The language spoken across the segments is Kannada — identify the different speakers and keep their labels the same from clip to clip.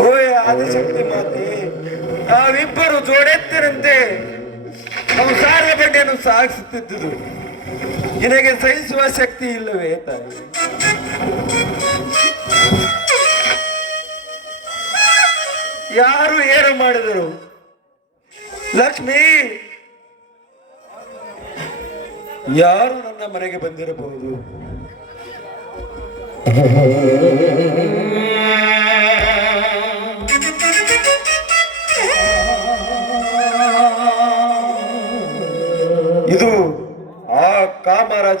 Speaker 1: ಓಯ್ ಆದಿಶಕ್ತಿ ಮಾತೆ. ನಾವಿಬ್ಬರು ಜೋಡೆತ್ತಿನಂತೆ ಸಂಸಾರದ ಬಗ್ಗೆಯನ್ನು ಸಾಗಿಸುತ್ತಿದ್ದುದು. ನಿನಗೆ ಸಹಿಸುವ ಶಕ್ತಿ ಇಲ್ಲವೇ ತಾಯಿ. ಯಾರು ಏನು ಮಾಡಿದರು? ಲಕ್ಷ್ಮಿ! ಯಾರು ನನ್ನ ಮನೆಗೆ ಬಂದಿರಬಹುದು?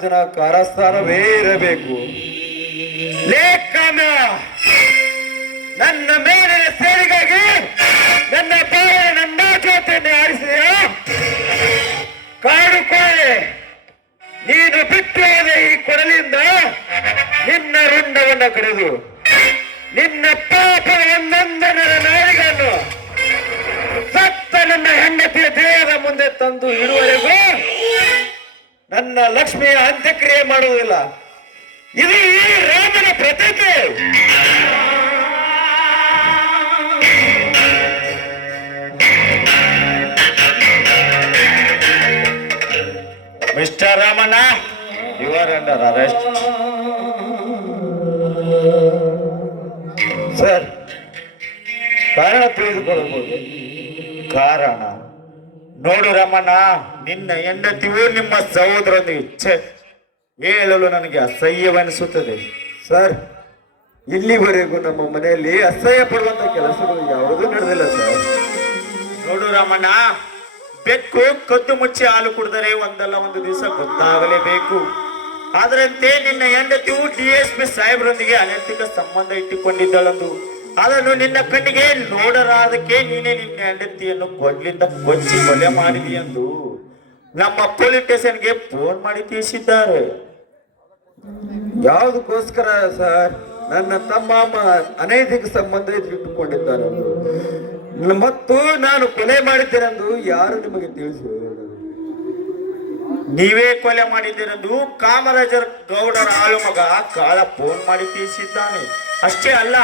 Speaker 1: ಕಾಮರಾಜನ ಕಾರಸ್ಥಾನವೇ ಇರಬೇಕು ಲೇಖನ, ನನ್ನ ಮೇಲಿನ ಸೇರಿಗಾಗಿ ನನ್ನ ಬಾಯ ನನ್ನ ಜೊತೆಯನ್ನು ಆರಿಸಿದ ಕಾಡು ಕೋಳೆ ನೀನು ಬಿಟ್ಟು ಈ ಕೊಡಲಿಂದ ನಿನ್ನ ರುಂಡವನ್ನು ಕಡಿದು, ನಿನ್ನ ಪಾಪ ಒಂದೊಂದನ ನಾಯಿಗಳನ್ನು ಸತ್ತ ನನ್ನ ಹೆಂಡತಿಯ ದೇಹದ ಮುಂದೆ ತಂದು ಇಡುವವರೆಗೂ ನನ್ನ ಲಕ್ಷ್ಮಿಯ ಅಂತ್ಯಕ್ರಿಯೆ ಮಾಡುವುದಿಲ್ಲ. ಇದು ಈ ರಾಮನ ಪ್ರತಿಜ್ಞೆ mister Ramanna you are under arrest sir, ಕಾರಣ ತಿಳಿದುಕೊಳ್ಳಬಹುದು. ಕಾರಣ. ನೋಡು ರಮಣ, ನಿನ್ನ ಹೆಂಡತಿಯು ನಿಮ್ಮ ಸಹೋದರನ ಇಚ್ಛೆ. ಹೇಳಲು ನನಗೆ ಅಸಹ್ಯವೆನಿಸುತ್ತದೆ. ಸರ್, ಇಲ್ಲಿವರೆಗೂ ನಮ್ಮ ಮನೆಯಲ್ಲಿ ಅಸಹ್ಯ ಪಡುವಂತ ಕೆಲಸಗಳು ಯಾವುದೂ ನಡೆದಿಲ್ಲ, ಸರ್. ನೋಡು ರಮಣ, ಬೆಕ್ಕು ಕದ್ದು ಮುಚ್ಚಿ ಹಾಲು ಕುಡಿದರೆ ಒಂದಲ್ಲ ಒಂದು ದಿವಸ ಗೊತ್ತಾಗಲೇಬೇಕು. ಅದರಂತೆ ನಿನ್ನ ಹೆಂಡತಿಯು ಡಿ ಎಸ್ ಪಿ ಸಾಹೇಬ್ರೊಂದಿಗೆ ಅನೈತಿಕ ಸಂಬಂಧ ಇಟ್ಟುಕೊಂಡಿದ್ದಳಂದು. ಅದನ್ನು ನಿನ್ನ ಕಣ್ಣಿಗೆ ನೋಡರಾದಕ್ಕೆ ನೀನೇ ನಿನ್ನ ಹೆಂಡತಿಯನ್ನು ಕೊಡ್ಲಿಂದ ಕೊಚ್ಚಿ ಕೊಲೆ ಮಾಡಿದಿ ಎಂದು ನಮ್ಮ ಪೊಲೀಸ್ ಸ್ಟೇಷನ್ಗೆ ಫೋನ್ ಮಾಡಿ ತಿಳಿಸಿದ್ದಾರೆ. ಯಾವುದಕ್ಕೋಸ್ಕರ ಸರ್? ನನ್ನ ತಮ್ಮ ಅನೈತಿಕ ಸಂಬಂಧ ಇಟ್ಟುಕೊಂಡಿದ್ದಾರೆ ಮತ್ತು ನಾನು ಕೊಲೆ ಮಾಡಿದ್ದೇನೆಂದು ಯಾರು ನಿಮಗೆ ತಿಳಿಸಿ ನೀವೇ ಕೊಲೆ ಮಾಡಿದ್ದೀರೆಂದು ಕಾಮರಾಜರ್ ಗೌಡರ ಆಳು ಮಗ ಕಾಳ ಫೋನ್ ಮಾಡಿ ತಿಳಿಸಿದ್ದಾನೆ. ಅಷ್ಟೇ ಅಲ್ಲ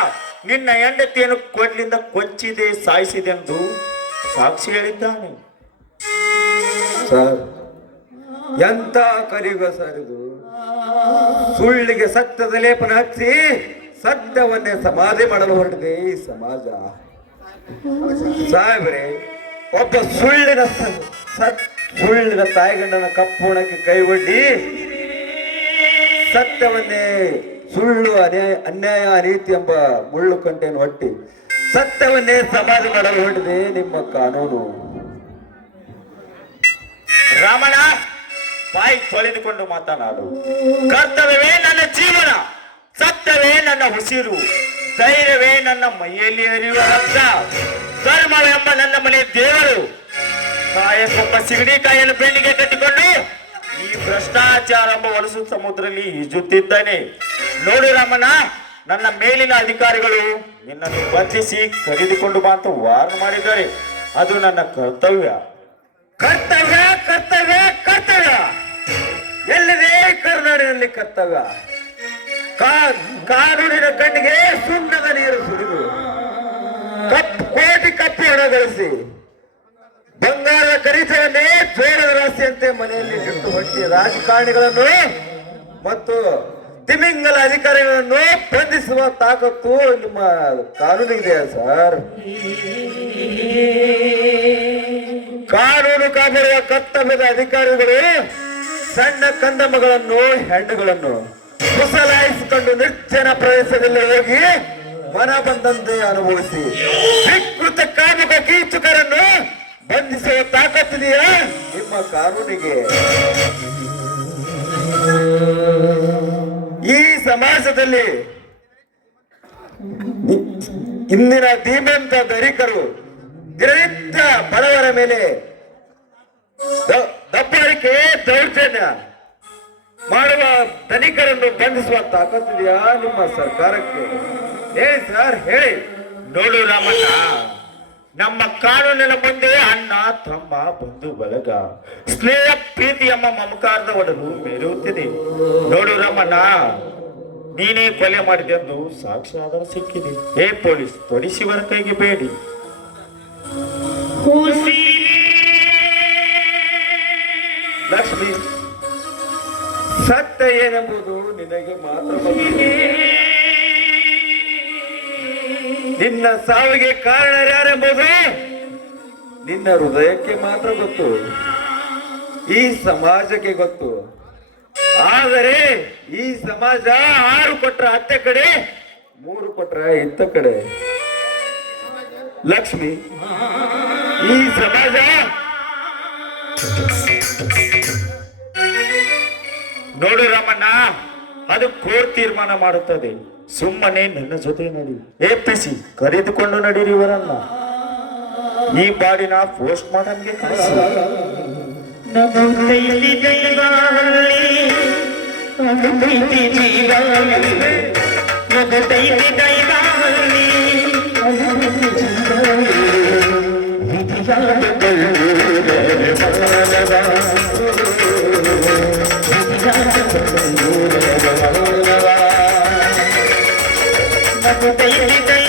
Speaker 1: ನಿನ್ನ ಹೆಂಡತಿಯನ್ನು ಕೊಡ್ಲಿಂದ ಕೊಚ್ಚಿದೆ ಸಾಯಿಸಿದೆ ಎಂದು ಸಾಕ್ಷಿ ಹೇಳಿದ್ದಾನೆ. ಸರ್, ಎಂತ ಕರಿಗ ಸರ್ ಇದು? ಸುಳ್ಳಿಗೆ ಸತ್ಯದ ಲೇಪನ ಹಚ್ಚಿ ಸತ್ಯವನ್ನೇ ಸಮಾಧಿ ಮಾಡಲು ಹೊರಟಿದೆ ಈ ಸಮಾಜ. ಸಾಹೇಬ್ರೆ, ಒಬ್ಬ ಸುಳ್ಳಿನ ಸತ್ ಸುಳ್ಳಿನ ತಾಯಿಗಂಡನ ಕಪ್ಪುಣಕ್ಕೆ ಒಡ್ಡಿ ಸತ್ಯವನ್ನೇ ಸುಳ್ಳು ಅನ್ಯಾಯ ಅನ್ಯಾಯ ಅನೀತಿ ಎಂಬ ಮುಳ್ಳು ಕಂಟೆಯನ್ನು ಒಟ್ಟಿ ಸತ್ಯವನ್ನೇ ಸಮಾಧಿ ಮಾಡಲು ಹೊರಟಿದೆ ನಿಮ್ಮ ಕಾನೂನು. ರಾಮಣ ಬಾಯಿ ತೊಳೆದುಕೊಂಡು ಮಾತನಾಡು. ಕರ್ತವ್ಯವೇ ನನ್ನ ಜೀವನ, ಸತ್ಯವೇ ನನ್ನ ಉಸಿರು, ಧೈರ್ಯವೇ ನನ್ನ ಮೈಯಲ್ಲಿ ಹರಿಯುವ ರಕ್ತ, ಧರ್ಮವೆಂಬ ನನ್ನ ಮನೆ ದೇವರು. ಕಾಯಕ್ಕೊಬ್ಬ ಸಿಗಡಿ ಕಾಯನ್ನು ಬೆಳ್ಳಿಗೆ ಕಟ್ಟಿಕೊಂಡು ಈ ಭ್ರಷ್ಟಾಚಾರ ಎಂಬ ಹೊಲಸು ಸಮುದ್ರದಲ್ಲಿ ಈಜುತ್ತಿದ್ದಾನೆ. ನೋಡು ರಾಮಣ್ಣ, ನನ್ನ ಮೇಲಿನ ಅಧಿಕಾರಿಗಳು ನಿನ್ನನ್ನು ಬಂಧಿಸಿ ಕರೆದುಕೊಂಡು ಬಾ ಅಂತ ವಾರ್ನ್ ಮಾಡಿದ್ದಾರೆ. ಅದು ನನ್ನ ಕರ್ತವ್ಯ. ಕರ್ತವ್ಯ ಕರ್ತವ್ಯ ಕರ್ತವ್ಯ. ಎಲ್ಲಿದೆ ಕರ್ನಾಡಿನಲ್ಲಿ ಕರ್ತವ್ಯ. ಕಾನೂನಿನ ಕಣ್ಣಿಗೆ ಸುಣ್ಣದ ನೀರು ಸುರಿದು, ಕಪ್, ಕೋಟಿ ಕಪ್ಪಿ ಹಣ ಗಳಿಸಿ, ಬಂಗಾರದ ಕರಿತವನ್ನೇ ಜೋಳದ ರಾಶಿಯಂತೆ ಮನೆಯಲ್ಲಿ ಹೊಟ್ಟಿ ರಾಜಕಾರಣಿಗಳನ್ನು ಮತ್ತು ತಿಮಿಂಗಲ ಅಧಿಕಾರಿಗಳನ್ನು ಬಂಧಿಸುವ ತಾಕತ್ತು ನಿಮ್ಮ ಕಾನೂನಿಗಿದೆ ಸರ್. ಕಾನೂನು ಕಾಪಾಡುವ ಕರ್ತವ್ಯದ ಅಧಿಕಾರಿಗಳು ಸಣ್ಣ ಕಂದಮಗಳನ್ನು ಹೆಣ್ಣುಗಳನ್ನು ಕುಸಲಾಯಿಸಿಕೊಂಡು ನಿರ್ಜನ ಪ್ರದೇಶದಲ್ಲಿ ಹೋಗಿ ಮನ ಬಂದಂತೆ ಅನುಭವಿಸಿ. ವಿಕೃತ ಕಾಮಕ ಕೀಚುಕರನ್ನು ಬಂಧಿಸುವ ತಾಕತ್ತಿದೆಯಾ ನಿಮ್ಮ ಕಾನೂನಿಗೆ. ಸಮಾಜದಲ್ಲಿ ಇಂದಿನ ಧೀಮಂತ ದರಿಕರು ದಿನನಿತ್ಯ ಬಡವರ ಮೇಲೆ ದಬ್ಬಾಳಿಕೆ ದೌರ್ಜನ್ಯ ಮಾಡುವ ಧನಿಕರನ್ನು ಬಂಧಿಸುವ ತಾಕತ್ತಿದೆಯಾ ನಿಮ್ಮ ಸರ್ಕಾರಕ್ಕೆ? ಹೇಳಿ ಸರ್, ಹೇಳಿ. ನೋಡು ರಾಮಣ್ಣ, ನಮ್ಮ ಕಾನೂನಿನ ಮುಂದೆ ಅಣ್ಣ, ತಮ್ಮ ಬಂಧು ಬಳಗ, ಸ್ನೇಹ ಪ್ರೀತಿ ಎಂಬ ಮಮಕಾರದ ಒಡಲು ನೋಡು ರಾಮಣ್ಣ ನೀನೇ ಕೊಲೆ ಮಾಡಿದೆಂದು ಸಾಕ್ಷಿ ಆಧಾರ ಸಿಕ್ಕಿದೆ. ಏ ಪೊಲೀಸ್ ತೊಡಿಸಿವರ ಕೈಗೆ ಬೇಡಿ. ಲಕ್ಷ್ಮಿ ಸತ್ಯ ಏನೆಂಬುದು ನಿನಗೆ ಮಾತ್ರ ಗೊತ್ತು. ನಿನ್ನ ಸಾವಿಗೆ ಕಾರಣ ಯಾರೆಂಬುದು ನಿನ್ನ ಹೃದಯಕ್ಕೆ ಮಾತ್ರ ಗೊತ್ತು. ಈ ಸಮಾಜಕ್ಕೆ ಗೊತ್ತು. ಆದರೆ ಈ ಸಮಾಜ ಆರು ಕೊಟ್ರ ಅತ್ತೆ ಕಡೆ, ಮೂರು ಕೊಟ್ರ ಇತ್ತ ಕಡೆ. ಲಕ್ಷ್ಮಿ, ಈ ಸಮಾಜ ನೋಡು ರಾಮಣ್ಣ, ಅದು ಕೋರ್ ತೀರ್ಮಾನ ಮಾಡುತ್ತದೆ. ಸುಮ್ಮನೆ ನನ್ನ ಜೊತೆ ನಡಿ. ಎಪ್ಪಿಸಿ ಕರೆದುಕೊಂಡು ನಡೀರಿ ಇವರನ್ನ. ಈ ಬಾಡಿನ ಪೋಸ್ಟ್ ಮಾಡಂಗೆ ಕಳಿಸಿ.
Speaker 2: ఒకటైతే జీవాన్ని ఒకటైతే దైవాన్ని ఒకటైతే